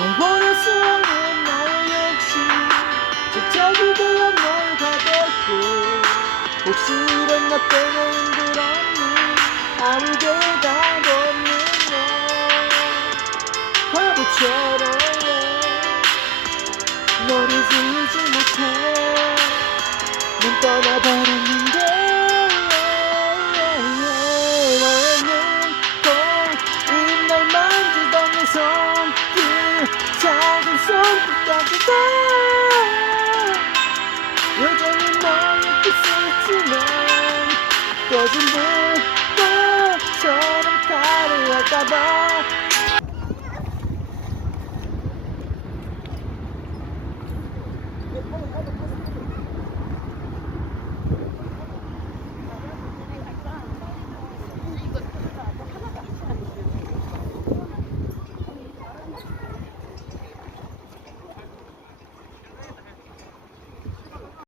널 버릴 수 없는 나의 욕심 집착이 되어 널 가뒀고 혹시 이런 나 때문에 힘들었니? 아무 대답 없는 너 바보처럼 너를 지우지 못해. 넌 꺼진 불꽃처럼 가려가봐.